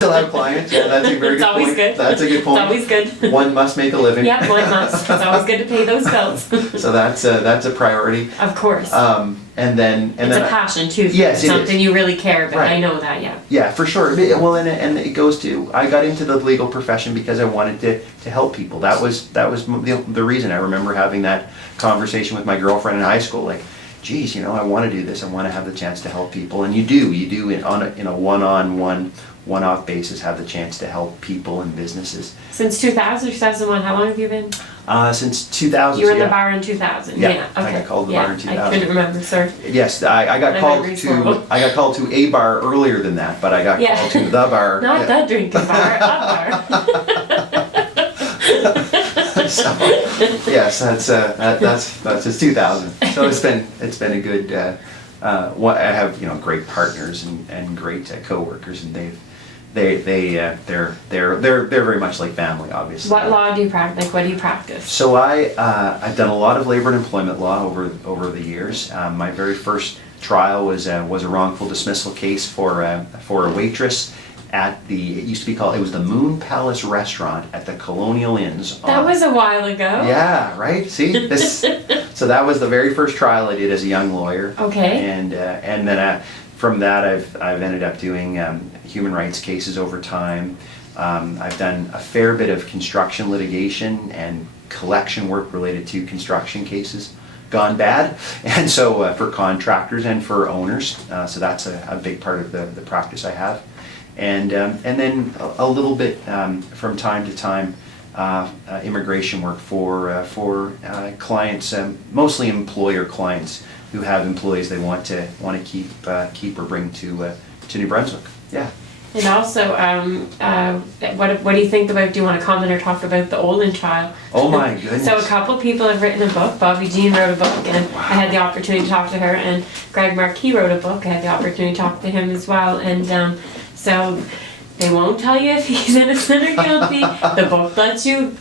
Still have clients. Yeah, that's a very It's good always point. good. That's a good point. It's always good. One must make a living. Yeah, one must. It's always good to pay those bills. So that's a priority. Of course. And then it's a passion too. Yes, it something is. you really care about. Right. I know that. Yeah. Yeah, for sure. Well, and it goes to, I got into the legal profession because I wanted to help people. That was the reason. I remember having that conversation with my girlfriend in high school. Like, geez, I want to do this. I want to have the chance to help people. And you do in a one-on-one, one-off basis have the chance to help people and businesses. Since 2000 or 2001, how long have you been? Since 2000. You were in the bar in 2000. Yeah, Okay. I got called to the bar in 2000. I couldn't remember, sorry. Yes, I got called to a bar earlier than that, but I got called to the bar. Not the drinking bar, a bar. So, yes, that's just 2000. So it's been a good. I have great partners and great coworkers, and they're very much like family, obviously. What law do you practice? Like, what do you practice? So I've done a lot of labor and employment law over the years. My very first trial was a wrongful dismissal case for a waitress at it used to be called, it was the Moon Palace Restaurant at the Colonial Inns. That was a while ago. Yeah, right? See? So that was the very first trial I did as a young lawyer. Okay. And then from that I've ended up doing human rights cases over time. I've done a fair bit of construction litigation and collection work related to construction cases gone bad, and so for contractors and for owners. So that's a big part of the practice I have. And then a little bit from time to time immigration work for clients, mostly employer clients who have employees they want to keep or bring to New Brunswick. Yeah. And also, what do you think about? Do you want to comment or talk about the Olin trial? Oh my goodness! So a couple people have written a book. Bobby Jean wrote a book, and wow. I had the opportunity to talk to her. And Greg Marquis wrote a book. I had the opportunity to talk to him as well. And so they won't tell you if he's innocent or guilty. The book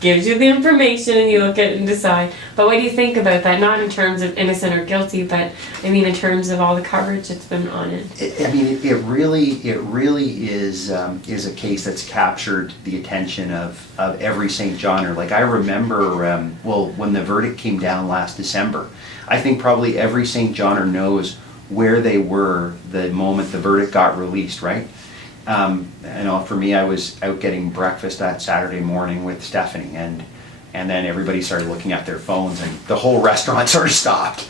gives you the information, and you look at it and decide. But what do you think about that? Not in terms of innocent or guilty, but I mean in terms of all the coverage that's been on it. It really is a case that's captured the attention of every St. Johner. Like, I remember, when the verdict came down last December, I think probably every St. Johner knows where they were the moment the verdict got released, right? For me, I was out getting breakfast that Saturday morning with Stephanie, and then everybody started looking at their phones, and the whole restaurant sort of stopped.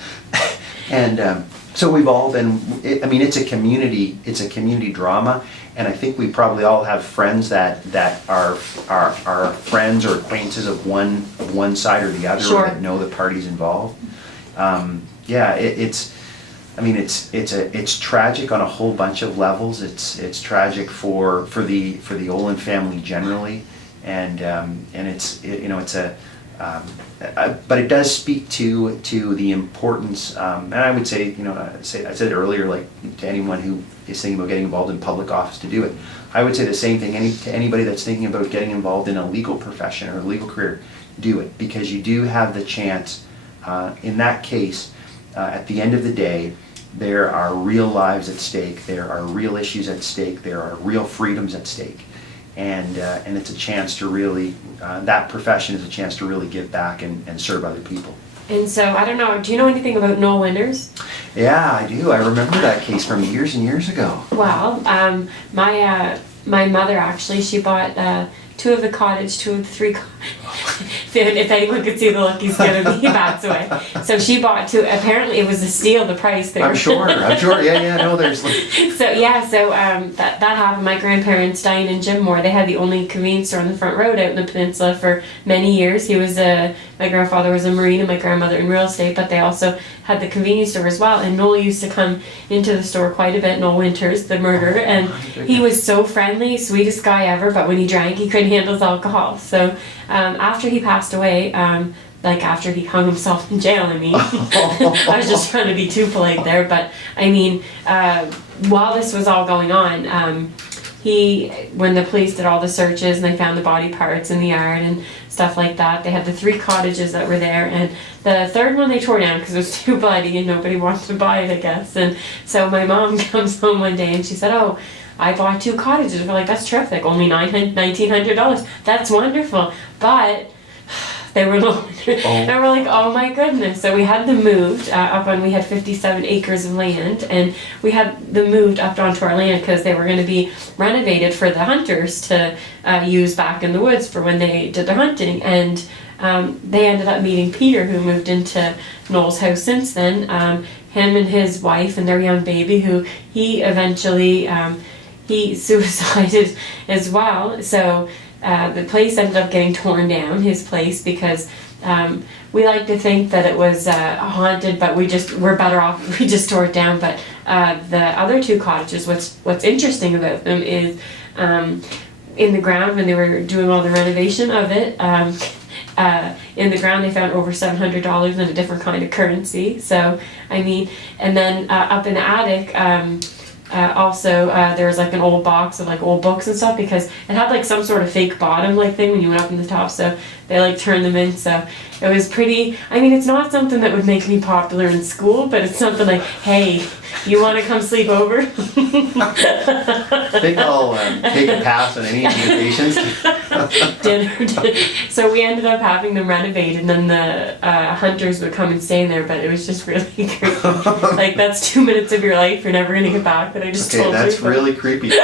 And so we've all been. It's a community drama, and I think we probably all have friends that are friends or acquaintances of one side or the other, sure. That know the parties involved. It's tragic on a whole bunch of levels. It's tragic for the Olin family generally, but it does speak to the importance. And I would say, I said it earlier, like, to anyone who is thinking about getting involved in public office to do it. I would say the same thing to anybody that's thinking about getting involved in a legal profession or a legal career. Do it, because you do have the chance. In that case, at the end of the day, there are real lives at stake, there are real issues at stake, there are real freedoms at stake, and it's a chance to really, that profession is a chance to really give back and serve other people. And so, I don't know, do you know anything about Noel Winters? Yeah, I do. I remember that case from years and years ago. Well, my mother actually, she bought two of the three if anyone could see the look he's giving me, bats away. So she bought two. Apparently it was a steal, the price there. I'm sure. Yeah, no, there's like... So that happened. My grandparents, Diane and Jim Moore, they had the only convenience store on the front road out in the peninsula for many years. My grandfather was a Marine and my grandmother in real estate, but they also had the convenience store as well. And Noel used to come into the store quite a bit, Noel Winters, the murderer, and he was so friendly, sweetest guy ever, but when he drank, he couldn't handle his alcohol. So after he passed away, after he hung himself in jail, I was just trying to be too polite there, but while this was all going on, when the police did all the searches and they found the body parts in the yard and stuff like that, they had the 3 cottages that were there, and the third one they tore down because it was too bloody and nobody wanted to buy it, I guess. And so my mom comes home one day and she said, "Oh, I bought 2 cottages. We're like, that's terrific. Only $1,900. That's wonderful. But they were low. And we're like, oh my goodness. So we had them moved we had 57 acres of land, and we had them moved up onto our land because they were going to be renovated for the hunters to use back in the woods for when they did their hunting. And they ended up meeting Peter, who moved into Noel's house since then. Him and his wife and their young baby, who he eventually he suicided as well. So the place ended up getting torn down, his place, because we like to think that it was haunted, but we're better off if we just tore it down. But the other 2 cottages, what's interesting about them is in the ground, when they were doing all the renovation of it, in the ground they found over $700 in a different kind of currency. So I mean, and then up in the attic, also there was like an old box of like old books and stuff, because it had like some sort of fake bottom like thing when you went up in the top, so they like turned them in. So it was pretty, I mean, it's not something that would make me popular in school, but it's something like, hey, you want to come sleep over? I think I'll take a pass on any invitations. dinner. So we ended up having them renovated, and then the hunters would come and stay in there, but it was just really creepy. Like, that's 2 minutes of your life you're never going to get back, that I just told you. Okay, that's really creepy. So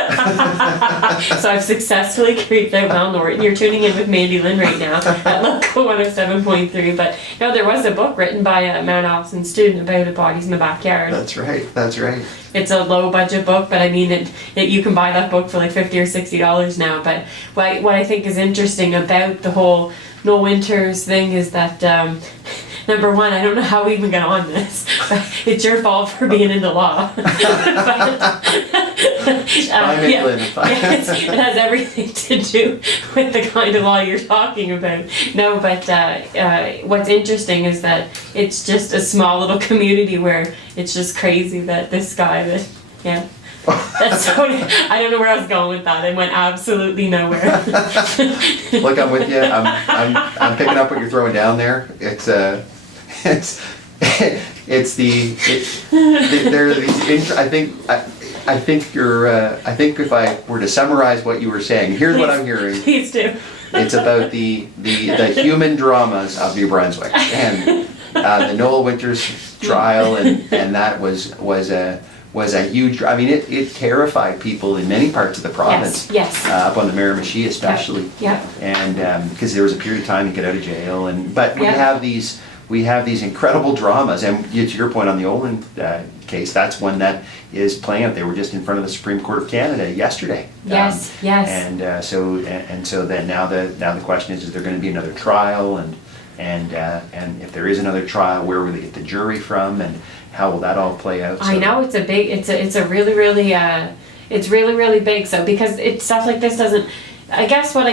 I've successfully creeped out Mel Norton. You're tuning in with Mandy-Lynn right now at Local 107.3. But no, there was a book written by a Mount Allison student about the bodies in the backyard. That's right, that's right. It's a low budget book, but I mean, you can buy that book for like $50 or $60 now. But what I think is interesting about the whole Noel Winters thing is that, number one, I don't know how we even got on this. It's your fault for being into law. It has everything to do with the kind of law you're talking about. No, but what's interesting is that it's just a small little community where it's just crazy that this guy that's so, I don't know where I was going with that. I went absolutely nowhere. Look, I'm with you. I'm picking up what you're throwing down there. There are these. I think if I were to summarize what you were saying, here's what I'm hearing. Please do. It's about the human dramas of New Brunswick, and the Noel Winters trial, and that was a huge. I mean, it terrified people in many parts of the province. Yes. Up on the Miramichi especially. Yeah. And because there was a period of time to get out of jail, but we have these incredible dramas, and to your point on the Olin case, that's one that is playing out. They were just in front of the Supreme Court of Canada yesterday. Yes. Yes. And so then now the question is there going to be another trial, and if there is another trial, where will they get the jury from, and how will that all play out? So I know it's really really big. So because it's stuff like this doesn't. I guess what